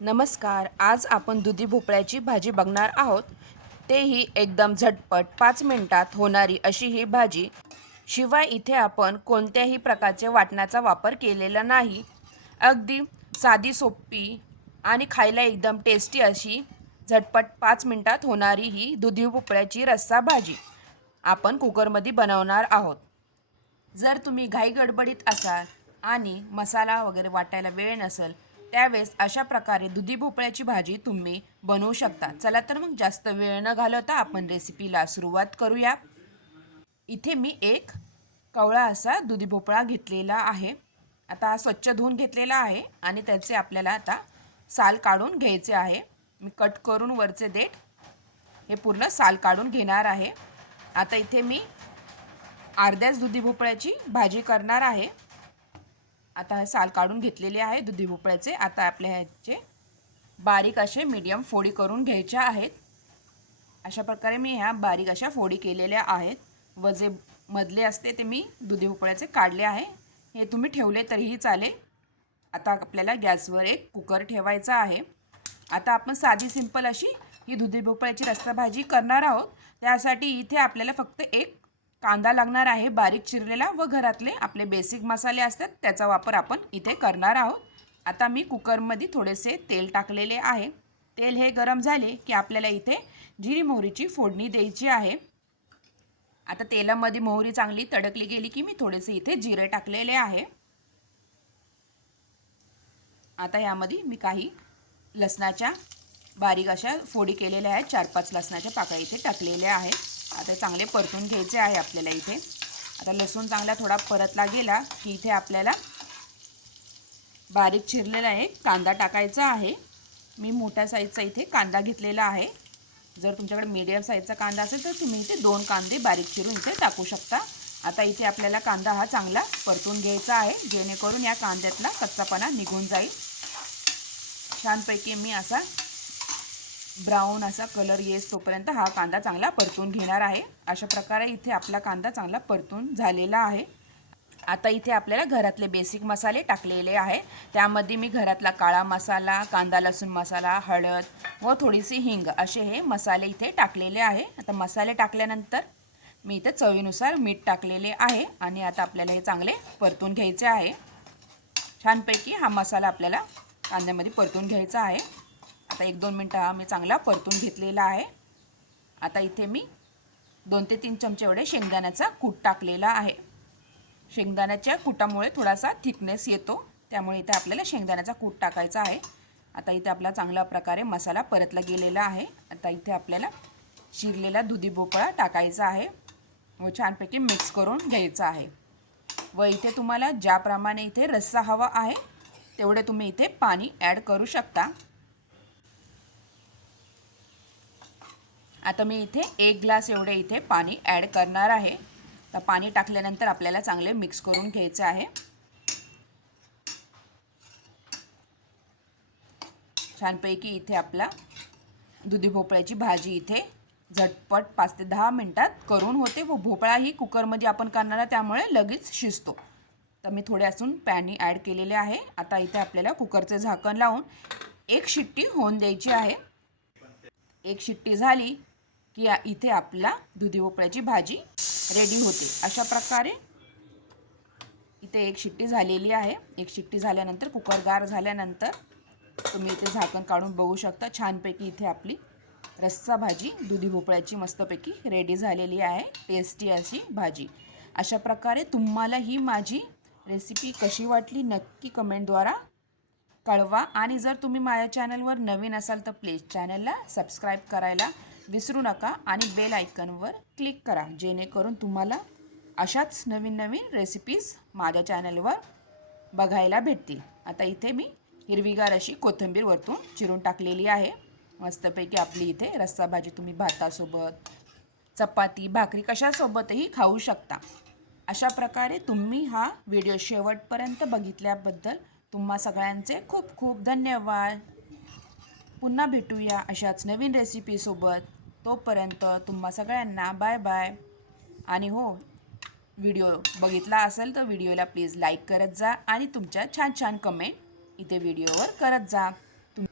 नमस्कार आज आपण दुधी भोपळ्याची भाजी बघणार आहोत. तेही एकदम झटपट पाच मिनिटात होणारी अशी ही भाजी. शिवाय इथे आपण कोणत्याही प्रकारचे वाटणाचा वापर केलेला नाही. अगदी साधी सोपी आणि खायला एकदम टेस्टी अशी झटपट पाच मिनिटात होणारी ही दुधी भोपळ्याची रस्सा भाजी आपण कुकरमध्ये बनवणार आहोत. जर तुम्ही घाई गडबडीत असाल आणि मसाला वगैरे वाटायला वेळ नसेल त्यावेळेस अशा प्रकारे दुधी भोपळ्याची भाजी तुम्ही बनवू शकता. चला तर मग जास्त वेळ न घालवता आपण रेसिपीला सुरुवात करूया. इथे मी एक कवळा असा दुधी भोपळा घेतलेला आहे. आता स्वच्छ धुवून घेतलेला आहे आणि त्याचे आपल्याला आता साल काढून घ्यायचे आहे. मी कट करून वरचे देठ हे पूर्ण साल काढून घेणार आहे. आता इथे मी अर्ध्याच दुधी भोपळ्याची भाजी करणार आहे. आता हे साल काढून घेतलेले आहे दुधी भोपळ्याचे. आता आपल्या ह्याचे बारीक असे मीडियम फोडी करून घ्यायच्या आहेत. अशा प्रकारे मी ह्या बारीक अशा फोडी केलेल्या आहेत. व जे मधले असते ते मी दुधी भोपळ्याचे काढले आहे. हे तुम्ही ठेवले तरीही चालेल. आता आपल्याला गॅसवर एक कुकर ठेवायचा आहे. आता आपण साधी सिंपल अशी ही दुधी भोपळ्याची रस्सा भाजी करणार आहोत. त्यासाठी इथे आपल्याला फक्त एक कांदा लागणार आहे बारीक चिरलेला व घरातले आपले बेसिक मसाले असतात त्याचा वापर आपण इथे करणार आहोत. आता मी कुकरमध्ये थोडेसे तेल टाकलेले आहे. तेल हे गरम झाले की आपल्याला इथे जिरी मोहरीची फोडणी द्यायची आहे. आता तेलामध्ये मोहरी चांगली तडकली गेली की मी थोडेसे इथे जिरे टाकलेले आहे. आता यामध्ये मी काही लसणाच्या बारीक अशा फोडी केलेल्या आहेत. चार पाच लसणाच्या पाकळ्या इथे टाकलेल्या आहेत. आता चांगले परतून घ्यायचे आहे आपल्याला इथे. आता लसूण चांगला थोडा परतला गेला की इथे आपल्याला बारीक चिरलेला एक कांदा टाकायचा आहे. मी मोठ्या साईजचा इथे कांदा घेतलेला आहे. जर तुमच्याकडे मीडियम साईजचा कांदा असेल तर तुम्ही इथे दोन कांदे बारीक चिरून इथे टाकू शकता. आता इथे आपल्याला कांदा हा चांगला परतून घ्यायचा आहे. जेणेकरून या कांद्यातला कच्चापणा निघून जाईल. छानपैकी मी असा ब्राऊन असा कलर येस तोपर्यंत हा कांदा चांगला परतून घेणार आहे. अशा प्रकारे इथे आपला कांदा चांगला परतून झालेला आहे. आता इथे आपल्याला घरातले बेसिक मसाले टाकलेले आहे. त्यामध्ये मी घरातला काळा मसाला कांदा लसूण मसाला हळद व थोडीशी हिंग असे हे मसाले इथे टाकलेले आहे. आता मसाले टाकल्यानंतर मी इथे चवीनुसार मीठ टाकलेले आहे आणि आता आपल्याला हे चांगले परतून घ्यायचे आहे. छानपैकी हा मसाला आपल्याला कांद्यामध्ये परतून घ्यायचा आहे. आता एक दोन मिनटं हा मी चांगला परतून घेतलेला आहे. आता इथे मी दोन ते तीन चमचे एवढे शेंगदाण्याचा कूट टाकलेला आहे. शेंगदाण्याच्या कुटामुळे थोडासा थिकनेस येतो. त्यामुळे इथे आपल्याला शेंगदाण्याचा कूट टाकायचा आहे. आता इथे आपला चांगल्या प्रकारे मसाला परतला गेलेला आहे. आता इथे आपल्याला शिरलेला दुधी भोपळा टाकायचा आहे व छानपैकी मिक्स करून घ्यायचा आहे. व इथे तुम्हाला ज्याप्रमाणे इथे रस्सा हवा आहे तेवढे तुम्ही इथे पाणी ॲड करू शकता. आता मी इथे एक ग्लास एवढे इथे पाणी ॲड करणार आहे. तर पाणी टाकल्यानंतर आपल्याला चांगले मिक्स करून घ्यायचे आहे. छानपैकी इथे आपला दुधी भोपळ्याची भाजी इथे झटपट पाच ते दहा मिनटात करून होते. व भोपळाही कुकरमध्ये आपण करणार आहे त्यामुळे लगेच शिजतो. तर मी थोडे असून पॅनी ॲड केलेले आहे. आता इथे आपल्याला कुकरचे झाकण लावून एक शिट्टी होऊन द्यायची आहे. एक शिट्टी झाली की या- इथे आपला दुधी भोपळ्याची भाजी रेडी होते. अशा प्रकारे इथे एक शिट्टी झालेली आहे. एक शिट्टी झाल्यानंतर कुकर गार झाल्यानंतर तुम्ही इथे झाकण काढून बघू शकता. छानपैकी इथे आपली रस्सा भाजी दुधी भोपळ्याची मस्तपैकी रेडी झालेली आहे. टेस्टी अशी भाजी. अशा प्रकारे तुम्हाला ही माझी रेसिपी कशी वाटली नक्की कमेंटद्वारा कळवा. आणि जर तुम्ही माझ्या चॅनलवर नवीन असाल तर प्लीज चॅनलला सबस्क्राईब करायला विसरू नका आणि बेल आयकनवर क्लिक करा जेणेकरून तुम्हाला अशाच नवीन नवीन रेसिपीज माझ्या चॅनलवर बघायला भेटतील. आता इथे मी हिरवीगार अशी कोथिंबीर वरतून चिरून टाकलेली आहे. मस्तपैकी आपली इथे रस्सा भाजी तुम्ही भातासोबत चपाती भाकरी कशासोबतही खाऊ शकता. अशा प्रकारे तुम्ही हा व्हिडिओ शेवटपर्यंत बघितल्याबद्दल तुम्हा सगळ्यांचे खूप खूप धन्यवाद. पुन्हा भेटूया अशाच नवीन रेसिपीसोबत तोपर्यंत तुम्हा सगळ्यांना बाय बाय. आणि हो व्हिडिओ बघितला असेल तर व्हिडिओला प्लीज लाईक करत जा आणि तुमच्या छान छान कमेंट इथे व्हिडिओवर करत जा. तुम